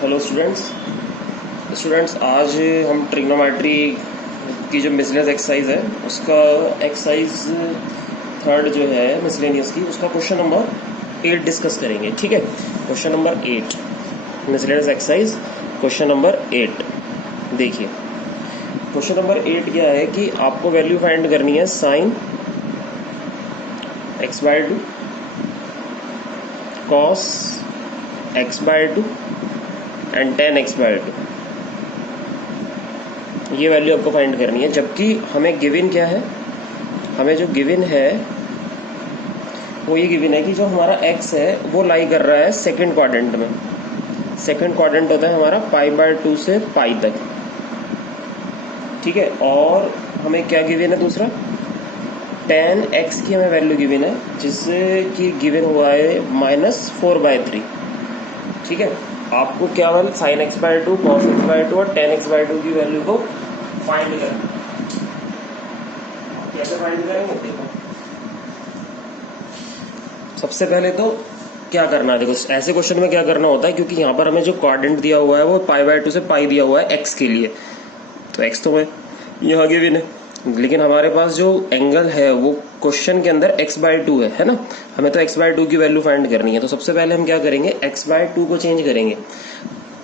Hello students आज हम trigonometry की जो मिसलेनियस एक्सरसाइज है उसका एक्सरसाइज थर्ड जो है मिसलेनियस की उसका क्वेश्चन नंबर 8 डिस्कस करेंगे। ठीक है, question number 8 miscellaneous exercise question number 8। देखिए क्वेश्चन नंबर 8 क्या है कि आपको वैल्यू फाइंड करनी है sign x/2 cos x/2 and tan x/2। ये वैल्यू आपको फाइंड करनी है, जबकि हमें गिवन क्या है, हमें जो गिवन है वो ये गिवन है कि जो हमारा x है वो लाई कर रहा है सेकंड क्वाड्रेंट में। सेकंड क्वाड्रेंट होता है हमारा π/2 से पाई तक। ठीक है, और हमें क्या गिवन है दूसरा, tan x की हमें वैल्यू गिवन है जिससे कि गिवन हुआ है -4/3। ठीक है, आपको क्या वाला साइन x/2 कॉस x/2 और tan x/2 की वैल्यू को फाइंड करना। कैसे फाइंड करेंगे देखो, सबसे पहले तो क्या करना है, देखो ऐसे क्वेश्चन में क्या करना होता है, क्योंकि यहाँ पर हमें जो क्वाड्रेंट दिया हुआ है वो π/2 से पाई दिया हुआ है x के लिए, तो x तो है यहाँ गिवन है, लेकिन हमारे पास जो एंगल है वो क्वेश्चन के अंदर x/2 है ना। हमें तो x/2 की वैल्यू फाइंड करनी है, तो सबसे पहले हम क्या करेंगे, x/2 को चेंज करेंगे।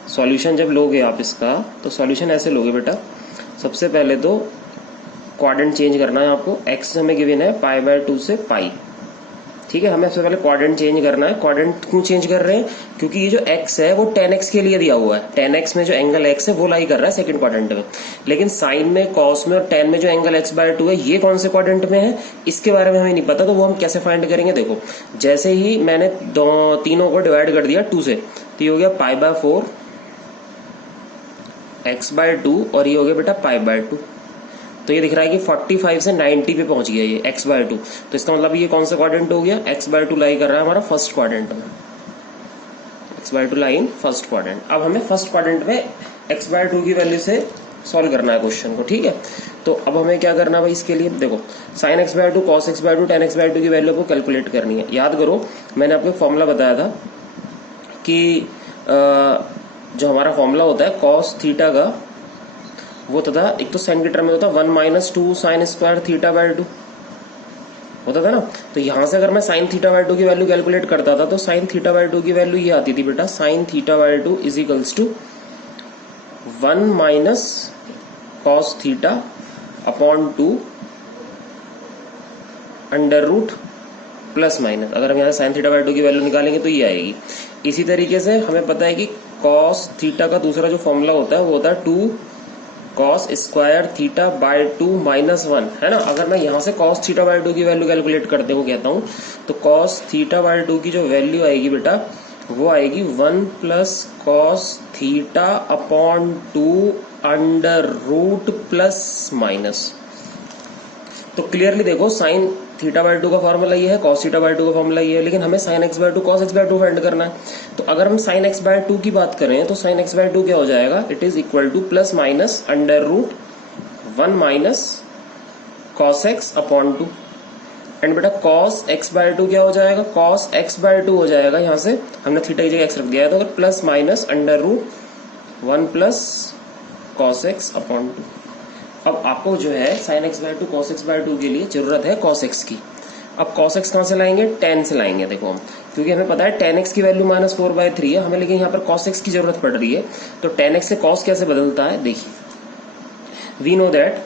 सॉल्यूशन जब लोगे आप इसका, तो सॉल्यूशन ऐसे लोगे बेटा, सबसे पहले तो क्वाड्रेंट चेंज करना है आपको। x हमें गिवन है π/2 से पाई। ठीक है, हमें सबसे पहले क्वाड्रेंट चेंज करना है। क्वाड्रेंट क्यों चेंज कर रहे हैं, क्योंकि ये जो x है वो tan x के लिए दिया हुआ है। tan x में जो एंगल x है वो लाई कर रहा है सेकंड क्वाड्रेंट में, लेकिन साइन में, कॉस में और tan में जो एंगल x/2 है ये कौन से क्वाड्रेंट में है इसके बारे में हमें नहीं पता, तो वो हम कैसे फाइंड करेंगे। देखो जैसे ही मैंने तीनों को डिवाइड कर दिया 2 से, तो ये हो गया π/4 x/2 और ये हो गया बेटा π/2। तो ये दिख रहा है कि 45 से 90 पे पहुंच गया ये x/2। तो इसका मतलब ये कौन सा क्वाड्रेंट हो गया, x/2 लाई कर रहा है हमारा फर्स्ट क्वाड्रेंट में, x/2 lie in first quadrant. अब हमें फर्स्ट क्वाड्रेंट में x/2 की वैल्यू से सॉल्व करना है क्वेश्चन को। ठीक है, तो अब हमें क्या करना है भाई, इसके लिए देखो sign x/2 cos x/2 tan x/2 की वैल्यू को कैलकुलेट करनी है। याद करो मैंने आपको फॉर्मूला बताया था कि जो हमारा फॉर्मूला होता है कॉस थीटा का, वो तथा एक तो साइन के टर्म में होता है 1 - 2 sin स्क्वायर θ/2 होता था ना। तो यहां से अगर मैं साइन θ/2 की वैल्यू कैलकुलेट करता था तो साइन θ/2 की वैल्यू ये आती थी बेटा, sine θ/2 is equals to 1 - cos θ upon 2 under root plus minus. अगर हम यहाँ साइन θ/2 की वैल्यू निकालेंगे तो ये आएगी। इसी तरीके से हमें पता है कि cos θ का दूसरा जो फॉर्मूला होता है वो होता है 2 cos स्क्वायर θ/2 -1, है ना। अगर मैं यहाँ से cos θ/2 की वैल्यू कैलकुलेट करते हुए कहता हूँ तो cos θ/2 की जो वैल्यू आएगी बेटा वो आएगी 1 + cos θ upon 2 under root plus minus. तो क्लियरली देखो साइन θ/2 का फॉर्मूला ये है, cos θ/2 का फॉर्मूला ये है, लेकिन हमें sin x/2 cos x/2 find करना है। तो अगर हम sin x/2 की बात करें तो sin x/2 क्या हो जाएगा, it is equal to plus minus under root 1 - cos x upon 2। And बेटा cos x/2 क्या हो जाएगा, cos x/2 हो जाएगा, यहाँ से हमने थीटा की जगह x रख दिया है, तो अगर plus minus under root 1 + cos x upon 2। अब आपको जो है sin x/2 cos x/2 के लिए जरूरत है cos x की। अब cos x कहां से लाएंगे, tan से लाएंगे। देखो हम, क्योंकि हमें पता है tan x की वैल्यू -4/3 है हमें, लेकिन यहाँ पर cos x की जरूरत पड़ रही है। तो tan x से cos कैसे बदलता है, देखिए we know that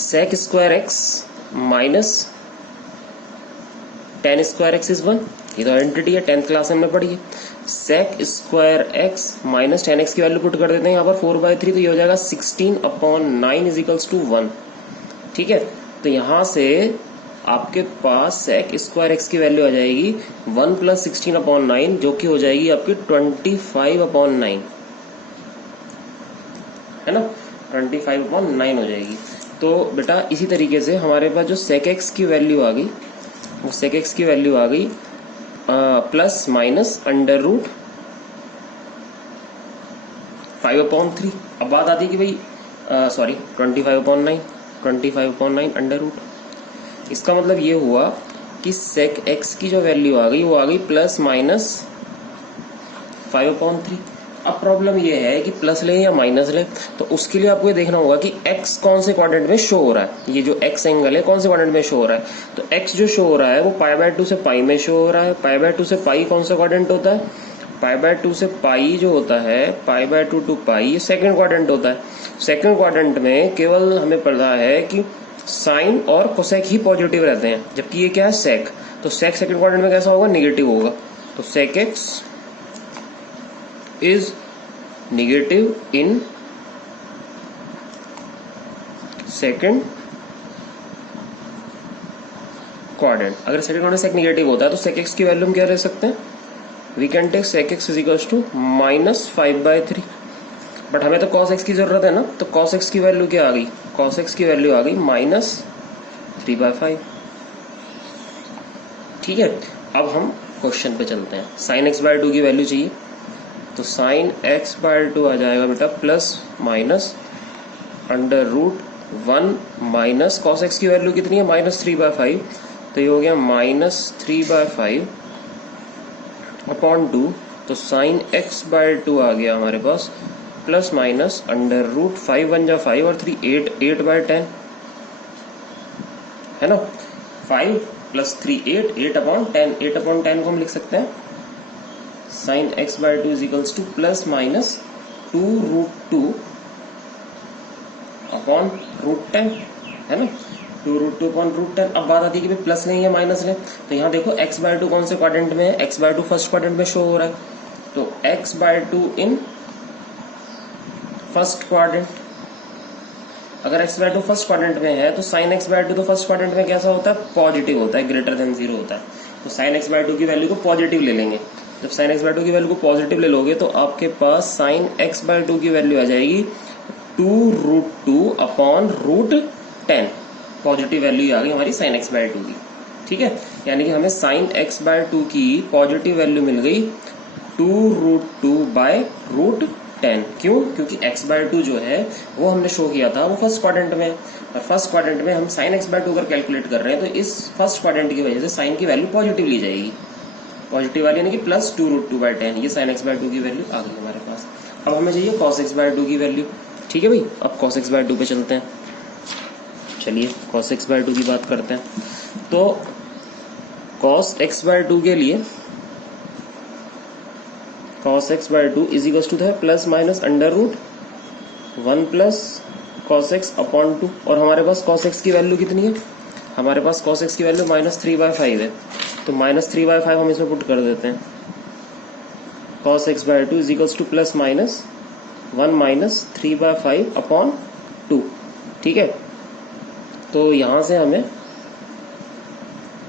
sec square x minus tan square x is 1। ये तो आइडेंटिटी है, 10th क्लास में हमने पढ़ी है। sec square x minus tan x की वैल्यू पुट कर देते हैं यहाँ पर 4/3, तो ये हो जाएगा 16/9 इज इक्वल्स टू 1। ठीक है, तो यहाँ से आपके पास sec स्क्वायर x की वैल्यू आ जाएगी 1 + 16/9, जो कि हो जाएगी आपकी 25/9, है ना, 25/9 हो जाएगी। तो बेटा इसी तरीके से हमारे पास जो sec x की वैल्यू आ गई, वो sec x की वैल्यू आ गई प्लस माइनस अंडर रूट 5/3। अब बात आती है कि भाई सॉरी 25/9 अंडर रूट। इसका मतलब ये हुआ कि sec x की जो वैल्यू आ गई वो आ गई प्लस माइनस 5/3। अब प्रॉब्लम ये है कि प्लस ले या माइनस ले, तो उसके लिए आपको ये देखना होगा कि x कौन से क्वाड्रेंट में शो हो रहा है, ये जो x एंगल है कौन से क्वाड्रेंट में शो हो रहा है। तो x जो शो हो रहा है वो π/2 से पाई में शो हो रहा है। π/2 से पाई कौन सा क्वाड्रेंट होता है, π/2 से पाई जो होता है π/2 टू पाई, ये सेकंड क्वाड्रेंट होता है। सेकंड क्वाड्रेंट में केवल हमें पता है कि साइन और कोसेक ही पॉजिटिव रहते हैं, जबकि ये क्या है सेक। तो सेक सेकंड क्वाड्रेंट में कैसा होगा, निगेटिव होगा। तो sec x is negative in second quadrant. अगर सेकंड क्वाड्रेंट सेक निगेटिव होता है तो सेक एक्स की वैल्यू हम क्या ले सकते हैं, we can take sec x is equals to -5/3। But हमें तो कॉस एक्स की जरूरत है ना, तो कॉस एक्स की वैल्यू क्या आ गई, कॉस एक्स की वैल्यू आ गई -3/5। ठीक है, अब हम क्वेश्चन पे चलते हैं। साइन x/2 की वैल्यू चाहिए, तो साइन x/2 आ जाएगा बेटा ±√1 माइनस कॉस एक्स की वैल्यू कितनी है, -3/5। तो ये हो गया -3/5/2। तो साइन x/2 आ गया हमारे पास ±√5 1 जा 5 और 3 8/10 है ना। 5 + 3 8/10। 8/10 को हम लिख सकते हैं sign x/2 is equals to ±2√2/√10 है ना, 2√2/√10। अब बात आती है कि भाई प्लस लें या माइनस लें, तो यहाँ देखो x/2 कौन से क्वाड्रेंट में है, x/2 फर्स्ट क्वाड्रेंट में शो हो रहा है। तो x/2 इन फर्स्ट क्वाड्रेंट, अगर x/2 फर्स्ट क्वाड्रेंट में है तो साइन x/2 तो फर्स्ट क्वाड्रेंट में कैसा होता है, पॉजिटिव होता है, ग्रेटर देन 0 होता है। तो साइन x/2 की वैल्यू को पॉजिटिव ले लेंगे। जब साइन x/2 की वैल्यू को पॉजिटिव ले लोगे तो आपके पास साइन x/2 की वैल्यू आ जाएगी 2√2/√10। पॉजिटिव वैल्यू आ गई हमारी साइन x/2 की। ठीक है, यानी कि हमें साइन x/2 की पॉजिटिव वैल्यू मिल गई 2√2/√10। क्यों, क्योंकि x/2 जो है वो हमने शो किया था वो फर्स्ट क्वाड्रेंट में, और फर्स्ट क्वाड्रेंट में हम साइन x/2 अगर कैलकुलेट कर रहे हैं तो इस फर्स्ट क्वाड्रेंट की वजह से साइन की वैल्यू पॉजिटिव ली जाएगी, पॉजिटिव वाली यानी कि +2√2/10। ये साइन x/2 की वैल्यू आ गई हमारे पास। अब हमें चाहिए cos x/2 की वैल्यू। ठीक है भाई, अब cos x/2 पे चलते हैं। चलिए cos x/2 की बात करते हैं। तो cos x/2 के लिए cos x/2 is equal to है ±√1 प्लस cos x/2। और हमारे पास cos x की वैल्यू कितनी है, हमारे पास cos x की वैल्यू -3/5 है। तो -3/5 हम इसमें पुट कर देते हैं। cos x/2 is equal to +(1 - 3/5/2)। ठीक है, तो यहाँ से हमें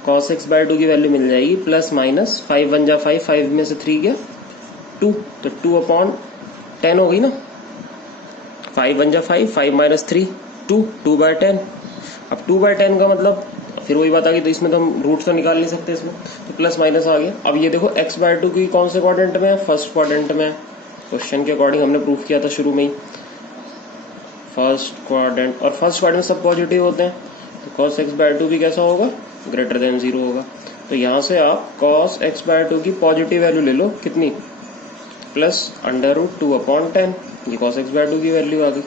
cos x/2 की वैल्यू मिल जाएगी ±5 1 जा 5, 5 में से 3 गया 2, तो 2/10 हो गई ना। 5 1 जा 5, 5 - 3 2, 2/10। अब 2/10 का मतलब फिर वही बात आ गई, तो इसमें तो हम रूट तो निकाल नहीं सकते इसमें, तो प्लस माइनस आ गया। अब ये देखो x/2 की कौन से क्वाड्रेंट में है, फर्स्ट क्वाड्रेंट में। क्वेश्चन के अकॉर्डिंग हमने प्रूफ किया था शुरू में ही, फर्स्ट क्वाड्रेंट, और फर्स्ट क्वाड्रेंट सब पॉजिटिव होते हैं, तो cos x/2 भी कैसा होगा, ग्रेटर देन 0 होगा। तो यहाँ से आप cos x/2 की पॉजिटिव वैल्यू ले लो, कितनी, +√2/10। ये cos x/2 की वैल्यू आ गई।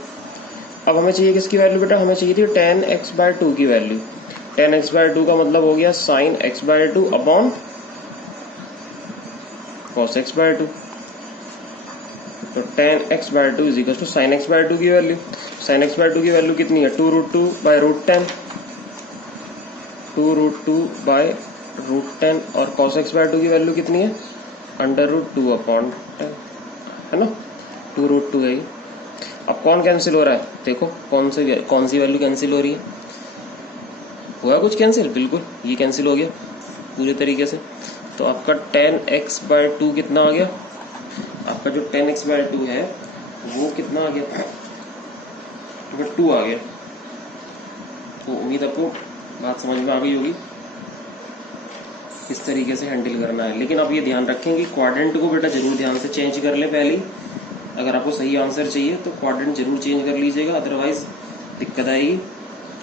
अब हमें चाहिए किसकी वैल्यू बेटा, हमें चाहिए थी tan x/2 की वैल्यू। tan x/2 का मतलब हो गया sin x/2 upon cos x/2। तो tan x/2 is equal to sin x/2 की वैल्यू। sin x/2 की वैल्यू कितनी है, 2√2/√10, 2√2/√10। और cos x/2 की वैल्यू कितनी है, √2/10 है ना, 2√2 है। अब कौन कैंसिल हो रहा है, देखो कौन सी वैल्यू कैंसिल हो रही है, हुआ कुछ कैंसिल, बिल्कुल ये कैंसिल हो गया पूरे तरीके से। तो आपका tan x/2 कितना आ गया, आपका जो tan x/2 है वो कितना आ गया, 2 आ गया। तो उम्मीद आपको बात समझ में आ गई होगी किस तरीके से हैंडल करना है। लेकिन आप ये ध्यान रखें कि क्वाड्रेंट को बेटा जरूर ध्यान से चेंज कर ले पहले। अगर आपको सही आंसर चाहिए तो क्वाड्रेंट जरूर चेंज कर लीजिएगा, अदरवाइज दिक्कत आएगी।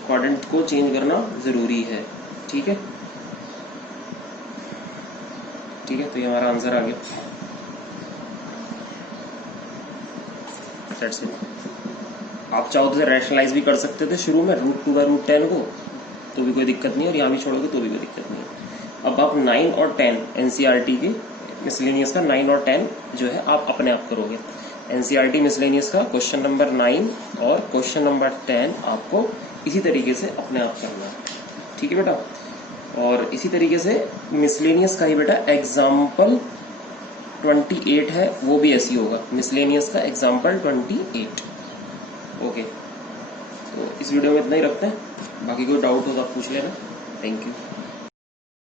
क्वाड्रेंट को चेंज करना जरूरी है। ठीक है, ठीक है, तो ये हमारा आंसर आ गया। That's it. आप चाहो तो रैशनलाइज भी कर सकते थे शुरू में √2/√10 को, तो भी कोई दिक्कत नहीं है, और यहाँ भी छोड़ोगे तो भी कोई दिक्कत नहीं है। अब आप 9 और 10 एनसीईआरटी के मिसलेनियस का 9 और 10 जो है आप अपने आप करोगे। एनसीईआरटी मिसलेनियस का क्वेश्चन नंबर 9 और क्वेश्चन नंबर 10 आपको इसी तरीके से अपने आप करना है, ठीक है बेटा। और इसी तरीके से मिसलेनियस का ही बेटा एग्जाम्पल 28 है, वो भी ऐसी होगा, मिसलेनियस का एग्जाम्पल 28। ओके, तो इस वीडियो में इतना ही रखते हैं, बाकी कोई डाउट हो तो आप पूछ लेना। Thank you.